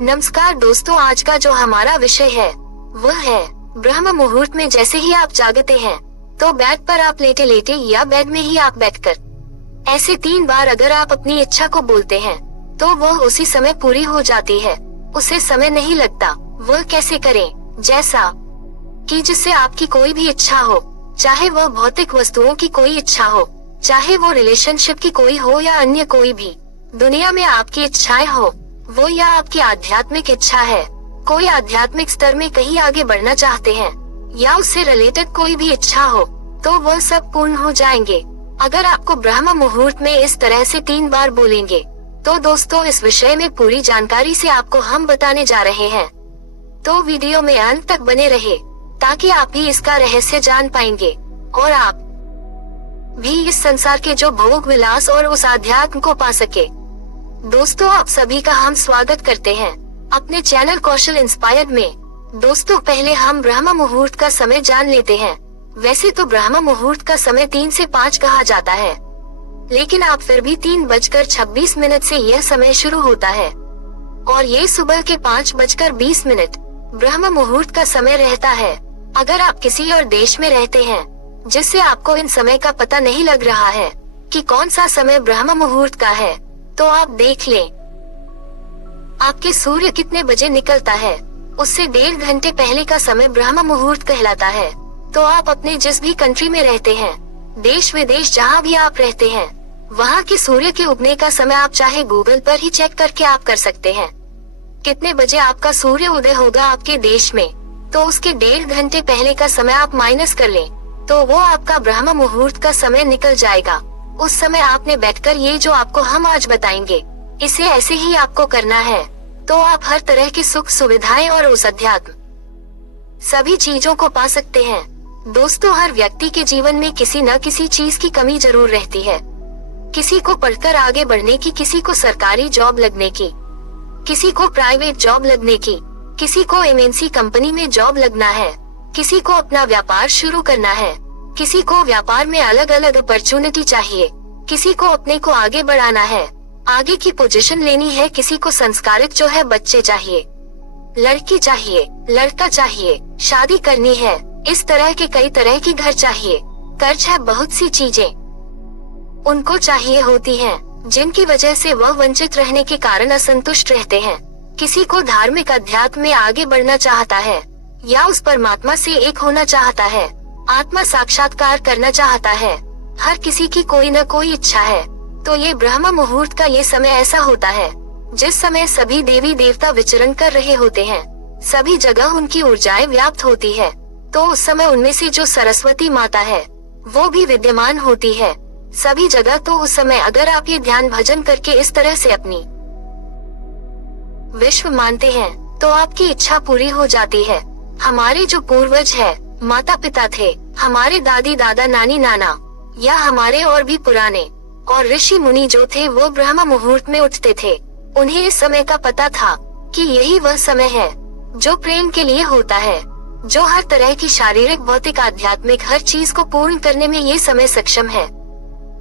नमस्कार दोस्तों, आज का जो हमारा विषय है वह है ब्रह्म मुहूर्त में जैसे ही आप जागते हैं तो बेड पर आप लेटे लेटे या बेड में ही आप बैठकर ऐसे 3 बार अगर आप अपनी इच्छा को बोलते हैं तो वह उसी समय पूरी हो जाती है। उसे समय नहीं लगता। वह कैसे करें? जैसा कि जिससे आपकी कोई भी इच्छा हो, चाहे वह भौतिक वस्तुओं की कोई इच्छा हो, चाहे वो रिलेशनशिप की कोई हो या अन्य कोई भी दुनिया में आपकी इच्छाएं हो, वो या आपकी आध्यात्मिक इच्छा है, कोई आध्यात्मिक स्तर में कहीं आगे बढ़ना चाहते हैं या उससे रिलेटेड कोई भी इच्छा हो, तो वह सब पूर्ण हो जाएंगे अगर आपको ब्रह्म मुहूर्त में इस तरह से 3 बार बोलेंगे। तो दोस्तों, इस विषय में पूरी जानकारी से आपको हम बताने जा रहे हैं, तो वीडियो में अंत तक बने रहे ताकि आप भी इसका रहस्य जान पाएंगे और आप भी इस संसार के जो भोग विलास और उस आध्यात्म को पा सके। दोस्तों, आप सभी का हम स्वागत करते हैं अपने चैनल कौशल इंस्पायर्ड में। दोस्तों, पहले हम ब्रह्म मुहूर्त का समय जान लेते हैं। वैसे तो ब्रह्म मुहूर्त का समय 3 से 5 कहा जाता है, लेकिन आप फिर भी 3:26 से यह समय शुरू होता है और ये सुबह के 5:20 ब्रह्म मुहूर्त का समय रहता है। अगर आप किसी और देश में रहते हैं जिससे आपको इन समय का पता नहीं लग रहा है कि कौन सा समय ब्रह्म मुहूर्त का है, तो आप देख लें आपके सूर्य कितने बजे निकलता है, उससे 1.5 घंटे पहले का समय ब्रह्म मुहूर्त कहलाता है। तो आप अपने जिस भी कंट्री में रहते हैं, देश विदेश जहाँ भी आप रहते हैं, वहाँ के सूर्य के उगने का समय आप चाहे गूगल पर ही चेक करके आप कर सकते हैं कितने बजे आपका सूर्य उदय होगा आपके देश में। तो उसके 1.5 घंटे पहले का समय आप माइनस कर लें तो वो आपका ब्रह्म मुहूर्त का समय निकल जाएगा। उस समय आपने बैठकर ये जो आपको हम आज बताएंगे, इसे ऐसे ही आपको करना है, तो आप हर तरह की सुख सुविधाएं और उस अध्यात्म सभी चीजों को पा सकते हैं। दोस्तों, हर व्यक्ति के जीवन में किसी न किसी चीज की कमी जरूर रहती है। किसी को पढ़कर आगे बढ़ने की, किसी को सरकारी जॉब लगने की, किसी को प्राइवेट जॉब लगने की, किसी को एमएनसी कंपनी में जॉब लगना है, किसी को अपना व्यापार शुरू करना है, किसी को व्यापार में अलग अलग अपॉर्चुनिटी चाहिए, किसी को अपने को आगे बढ़ाना है, आगे की पोजीशन लेनी है, किसी को संस्कारित जो है बच्चे चाहिए, लड़की चाहिए, लड़का चाहिए, शादी करनी है, इस तरह के कई तरह की घर चाहिए, कर्ज है, बहुत सी चीजें उनको चाहिए होती हैं, जिनकी वजह से वह वंचित रहने के कारण असंतुष्ट रहते हैं। किसी को धार्मिक अध्यात्म में आगे बढ़ना चाहता है या उस परमात्मा से एक होना चाहता है, आत्मा साक्षात्कार करना चाहता है। हर किसी की कोई न कोई इच्छा है। तो ये ब्रह्म मुहूर्त का ये समय ऐसा होता है जिस समय सभी देवी देवता विचरण कर रहे होते हैं, सभी जगह उनकी ऊर्जाएं व्याप्त होती है। तो उस समय उनमें से जो सरस्वती माता है वो भी विद्यमान होती है सभी जगह। तो उस समय अगर आप ये ध्यान भजन करके इस तरह से अपनी विश्व मानते हैं तो आपकी इच्छा पूरी हो जाती है। हमारे जो पूर्वज है, माता पिता थे, हमारे दादी दादा नानी नाना या हमारे और भी पुराने और ऋषि मुनि जो थे, वो ब्रह्म मुहूर्त में उठते थे। उन्हें इस समय का पता था कि यही वह समय है जो प्रेम के लिए होता है, जो हर तरह की शारीरिक भौतिक आध्यात्मिक हर चीज को पूर्ण करने में ये समय सक्षम है।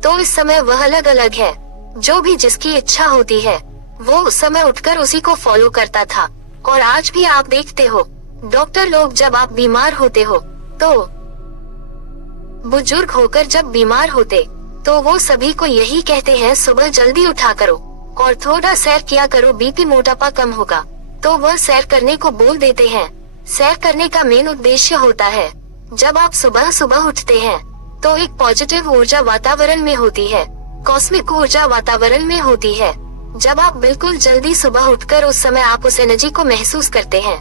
तो इस समय वह अलग अलग है। जो भी जिसकी इच्छा होती है वो उस समय उठकर उसी को फॉलो करता था। और आज भी आप देखते हो, डॉक्टर लोग जब आप बीमार होते हो, तो बुजुर्ग होकर जब बीमार होते तो वो सभी को यही कहते हैं, सुबह जल्दी उठा करो और थोड़ा सैर किया करो, बीपी मोटापा कम होगा। तो वह सैर करने को बोल देते हैं। सैर करने का मेन उद्देश्य होता है, जब आप सुबह सुबह उठते हैं तो एक पॉजिटिव ऊर्जा वातावरण में होती है, कॉस्मिक ऊर्जा वातावरण में होती है। जब आप बिल्कुल जल्दी सुबह उठकर उस समय आप उस एनर्जी को महसूस करते हैं,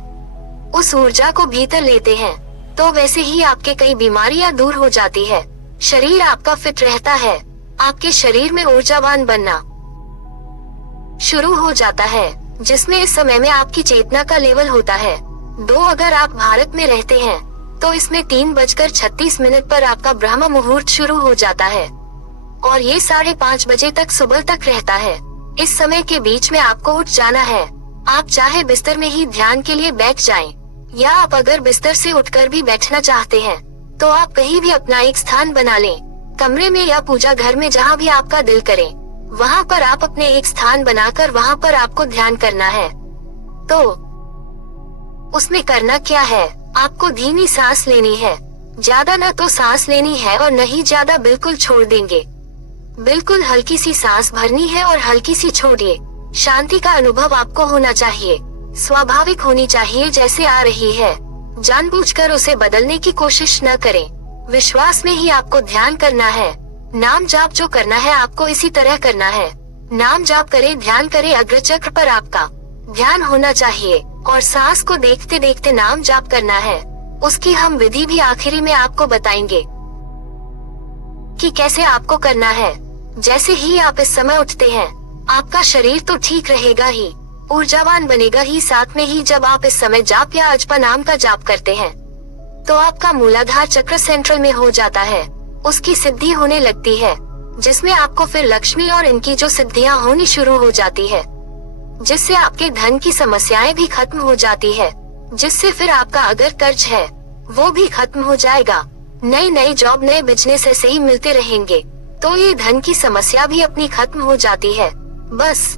उस ऊर्जा को भीतर लेते हैं, तो वैसे ही आपके कई बीमारियां दूर हो जाती है, शरीर आपका फिट रहता है, आपके शरीर में ऊर्जावान बनना शुरू हो जाता है, जिसमें इस समय में आपकी चेतना का लेवल होता है 2। अगर आप भारत में रहते हैं तो इसमें 3:36 पर आपका ब्रह्म मुहूर्त शुरू हो जाता है और ये 5:30 बजे तक सुबह तक रहता है। इस समय के बीच में आपको उठ जाना है। आप चाहे बिस्तर में ही ध्यान के लिए बैठ जाएं, या आप अगर बिस्तर से उठकर भी बैठना चाहते हैं तो आप कहीं भी अपना एक स्थान बना लें, कमरे में या पूजा घर में, जहाँ भी आपका दिल करे, वहाँ पर आप अपने एक स्थान बनाकर वहाँ पर आपको ध्यान करना है। तो उसमें करना क्या है, आपको धीमी सांस लेनी है। ज्यादा न तो सांस लेनी है और न ही ज्यादा बिल्कुल छोड़ देंगे। बिल्कुल हल्की सी सांस भरनी है और हल्की सी छोड़िए। शांति का अनुभव आपको होना चाहिए, स्वाभाविक होनी चाहिए जैसे आ रही है। जानबूझकर उसे बदलने की कोशिश न करें। विश्वास में ही आपको ध्यान करना है। नाम जाप जो करना है आपको इसी तरह करना है। नाम जाप करें, ध्यान करें, अग्रचक्र पर आपका ध्यान होना चाहिए और सांस को देखते देखते नाम जाप करना है। उसकी हम विधि भी आखिरी में आपको बताएंगे कि कैसे आपको करना है। जैसे ही आप इस समय उठते हैं आपका शरीर तो ठीक रहेगा ही, ऊर्जावान बनेगा ही। साथ में ही जब आप इस समय जाप या अजपा नाम का जाप करते हैं तो आपका मूलाधार चक्र सेंट्रल में हो जाता है, उसकी सिद्धि होने लगती है, जिसमें आपको फिर लक्ष्मी और इनकी जो सिद्धियां होनी शुरू हो जाती है, जिससे आपके धन की समस्याएं भी खत्म हो जाती है, जिससे फिर आपका अगर कर्ज है वो भी खत्म हो जाएगा। नई नई जॉब, नए बिजनेस ऐसे ही मिलते रहेंगे, तो ये धन की समस्या भी अपनी खत्म हो जाती है। बस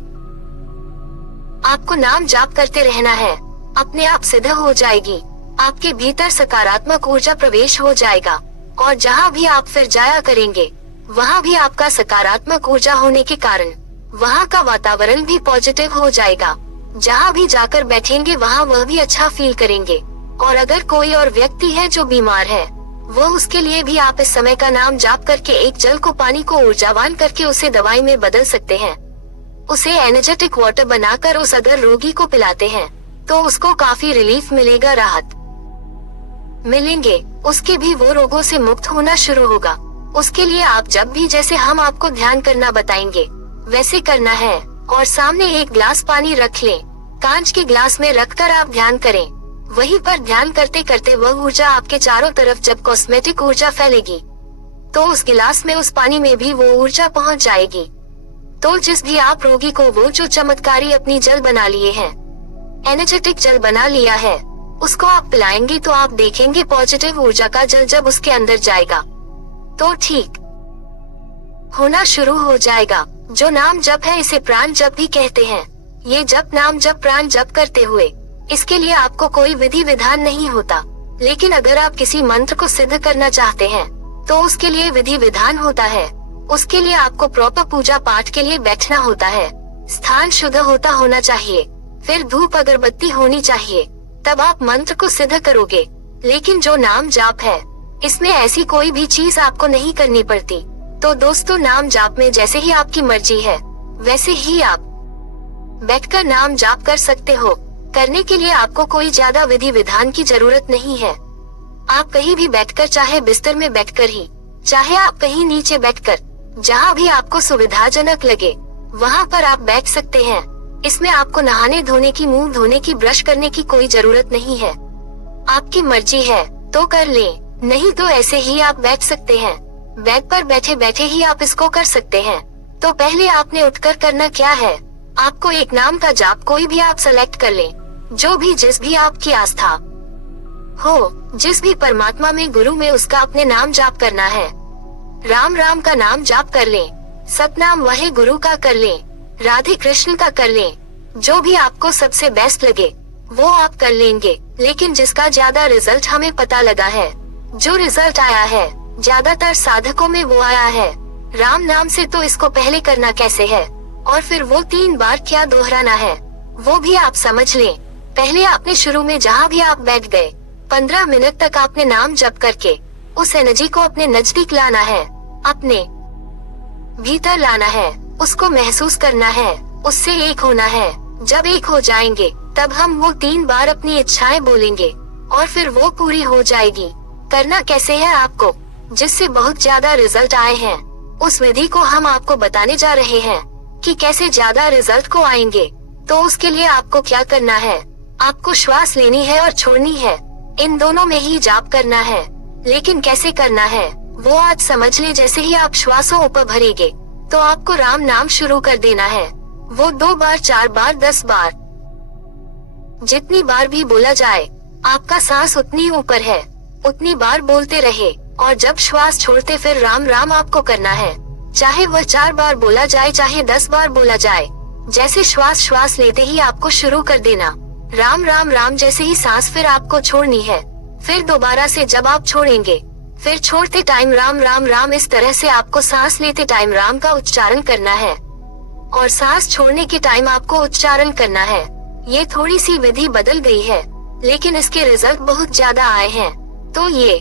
आपको नाम जाप करते रहना है, अपने आप सिद्ध हो जाएगी। आपके भीतर सकारात्मक ऊर्जा प्रवेश हो जाएगा और जहाँ भी आप फिर जाया करेंगे वहाँ भी आपका सकारात्मक ऊर्जा होने के कारण वहाँ का वातावरण भी पॉजिटिव हो जाएगा। जहाँ भी जाकर बैठेंगे वहाँ वह भी अच्छा फील करेंगे। और अगर कोई और व्यक्ति है जो बीमार है, वो उसके लिए भी आप इस समय का नाम जाप करके एक जल को, पानी को ऊर्जावान करके उसे दवाई में बदल सकते हैं। उसे एनर्जेटिक वाटर बनाकर उस अगर रोगी को पिलाते हैं तो उसको काफी रिलीफ मिलेगा, राहत मिलेंगे, उसके भी वो रोगों से मुक्त होना शुरू होगा। उसके लिए आप जब भी जैसे हम आपको ध्यान करना बताएंगे वैसे करना है और सामने एक ग्लास पानी रख लें। कांच के ग्लास में रखकर आप ध्यान करें। वहीं पर ध्यान करते करते वह ऊर्जा आपके चारों तरफ जब कॉस्मेटिक ऊर्जा फैलेगी तो उस गिलास में, उस पानी में भी वो ऊर्जा पहुंच जाएगी। तो जिस भी आप रोगी को वो जो चमत्कारी अपनी जल बना लिए हैं, एनर्जेटिक जल बना लिया है, उसको आप पिलाएंगे तो आप देखेंगे पॉजिटिव ऊर्जा का जल जब उसके अंदर जाएगा तो ठीक होना शुरू हो जाएगा। जो नाम जप है इसे प्राण जप भी कहते हैं। ये जप, नाम जप, प्राण जप करते हुए इसके लिए आपको कोई विधि विधान नहीं होता, लेकिन अगर आप किसी मंत्र को सिद्ध करना चाहते हैं तो उसके लिए विधि विधान होता है। उसके लिए आपको प्रॉपर पूजा पाठ के लिए बैठना होता है, स्थान शुद्ध होना चाहिए, फिर धूप अगरबत्ती होनी चाहिए, तब आप मंत्र को सिद्ध करोगे। लेकिन जो नाम जाप है इसमें ऐसी कोई भी चीज आपको नहीं करनी पड़ती। तो दोस्तों, नाम जाप में जैसे ही आपकी मर्जी है वैसे ही आप बैठकर नाम जाप कर सकते हो। करने के लिए आपको कोई ज्यादा विधि विधान की जरूरत नहीं है। आप कहीं भी बैठकर, चाहे बिस्तर में बैठकर ही, चाहे आप कहीं नीचे बैठकर, जहाँ भी आपको सुविधाजनक लगे वहाँ पर आप बैठ सकते हैं। इसमें आपको नहाने धोने की, मुंह धोने की, ब्रश करने की कोई जरूरत नहीं है। आपकी मर्जी है तो कर लें, नहीं तो ऐसे ही आप बैठ सकते हैं। बेड पर बैठे बैठे ही आप इसको कर सकते हैं। तो पहले आपने उठकर करना क्या है, आपको एक नाम का जाप कोई भी आप सेलेक्ट कर लें, जो भी, जिस भी आपकी आस्था हो, जिस भी परमात्मा में, गुरु में, उसका अपने नाम जाप करना है। राम राम का नाम जाप कर लें, सतनाम वहे गुरु का कर लें, राधे कृष्ण का कर लें, जो भी आपको सबसे बेस्ट लगे वो आप कर लेंगे। लेकिन जिसका ज्यादा रिजल्ट हमें पता लगा है, जो रिजल्ट आया है ज्यादातर साधकों में वो आया है राम नाम से, तो इसको पहले करना कैसे है और फिर वो 3 बार क्या दोहराना है वो भी आप समझ लें। पहले आपने शुरू में जहाँ भी आप बैठ गए 15 मिनट तक आपने नाम जप करके उस एनर्जी को अपने नजदीक लाना है, अपने भीतर लाना है, उसको महसूस करना है, उससे एक होना है। जब एक हो जाएंगे तब हम वो 3 बार अपनी इच्छाएं बोलेंगे और फिर वो पूरी हो जाएगी। करना कैसे है आपको, जिससे बहुत ज्यादा रिजल्ट आए हैं, उस विधि को हम आपको बताने जा रहे हैं कि कैसे ज्यादा रिजल्ट को आएंगे। तो उसके लिए आपको क्या करना है, आपको श्वास लेनी है और छोड़नी है, इन दोनों में ही जाप करना है। लेकिन कैसे करना है वो आज समझ ले। जैसे ही आप श्वासों ऊपर भरेंगे तो आपको राम नाम शुरू कर देना है। वो 2 बार, 4 बार, 10 बार, जितनी बार भी बोला जाए, आपका सांस उतनी ऊपर है, उतनी बार बोलते रहे। और जब श्वास छोड़ते फिर राम राम आपको करना है, चाहे वह 4 बार बोला जाए, चाहे 10 बार बोला जाए। जैसे श्वास लेते ही आपको शुरू कर देना, राम राम राम जैसे ही सांस फिर आपको छोड़नी है। फिर दोबारा से जब आप छोड़ेंगे, फिर छोड़ते टाइम राम राम राम, इस तरह से आपको सांस लेते टाइम राम का उच्चारण करना है और सांस छोड़ने के टाइम आपको उच्चारण करना है। ये थोड़ी सी विधि बदल गई है, लेकिन इसके रिजल्ट बहुत ज्यादा आए हैं। तो ये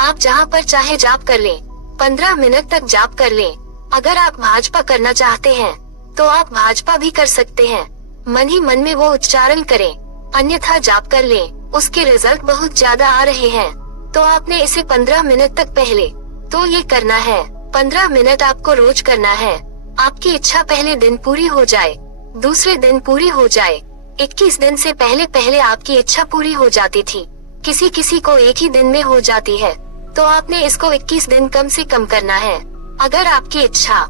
आप जहाँ पर चाहे जाप कर लें, 15 मिनट तक जाप कर लें। अगर आप भाजपा करना चाहते हैं तो आप भाजपा भी कर सकते हैं, मन ही मन में वो उच्चारण करें, अन्यथा जाप कर लें। उसके रिजल्ट बहुत ज्यादा आ रहे हैं। तो आपने इसे 15 मिनट तक पहले तो ये करना है। 15 मिनट आपको रोज करना है। आपकी इच्छा पहले दिन पूरी हो जाए, दूसरे दिन पूरी हो जाए। 21 दिन से पहले पहले आपकी इच्छा पूरी हो जाती थी, किसी किसी को एक ही दिन में हो जाती है। तो आपने इसको 21 दिन कम से कम करना है। अगर आपकी इच्छा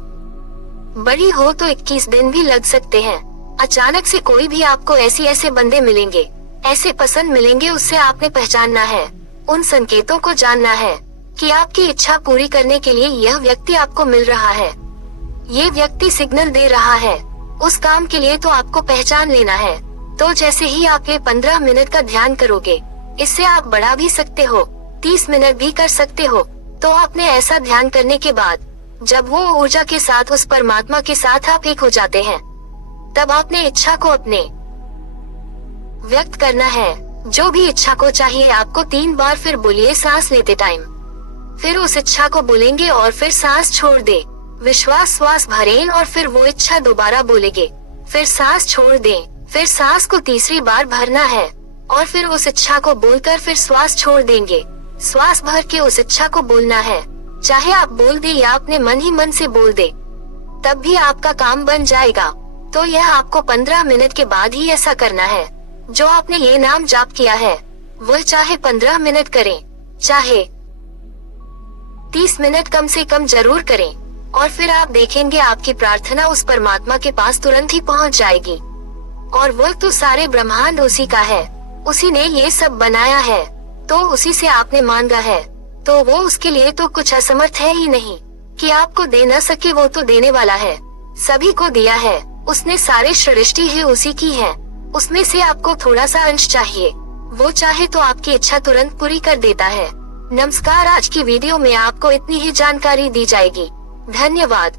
बड़ी हो तो 21 दिन भी लग सकते हैं। अचानक से कोई भी आपको ऐसे बंदे मिलेंगे, ऐसे पसंद मिलेंगे, उससे आपने पहचानना है, उन संकेतों को जानना है कि आपकी इच्छा पूरी करने के लिए यह व्यक्ति आपको मिल रहा है, ये व्यक्ति सिग्नल दे रहा है उस काम के लिए। तो आपको पहचान लेना है। तो जैसे ही आप ये 15 मिनट का ध्यान करोगे, इससे आप बढ़ा भी सकते हो, 30 मिनट भी कर सकते हो। तो आपने ऐसा ध्यान करने के बाद जब वो ऊर्जा के साथ उस परमात्मा के साथ आप एक हो जाते हैं, तब आपने इच्छा को अपने व्यक्त करना है। जो भी इच्छा को चाहिए आपको 3 बार फिर बोलिए सांस लेते टाइम, फिर उस इच्छा को बोलेंगे और फिर सांस छोड़ दे, विश्वास श्वास भरें और फिर वो इच्छा दोबारा बोलेंगे, फिर सांस छोड़ दें, फिर सांस को तीसरी बार भरना है और फिर उस इच्छा को बोलकर फिर श्वास छोड़ देंगे। श्वास भर के उस इच्छा को बोलना है, चाहे आप बोल दे या अपने मन ही मन से बोल दे, तब भी आपका काम बन जाएगा। तो यह आपको 15 मिनट के बाद ही ऐसा करना है। जो आपने ये नाम जाप किया है वह चाहे 15 मिनट करें, चाहे 30 मिनट, कम से कम जरूर करें। और फिर आप देखेंगे आपकी प्रार्थना उस परमात्मा के पास तुरंत ही पहुंच जाएगी। और वह तो सारे ब्रह्मांड उसी का है, उसी ने ये सब बनाया है, तो उसी से आपने मांगा है, तो वो उसके लिए तो कुछ असमर्थ है ही नहीं कि आपको दे न सके। वो तो देने वाला है, सभी को दिया है उसने, सारे सृष्टि है उसी की है। उसमें से आपको थोड़ा सा अंश चाहिए, वो चाहे तो आपकी इच्छा तुरंत पूरी कर देता है। नमस्कार, आज की वीडियो में आपको इतनी ही जानकारी दी जाएगी। धन्यवाद।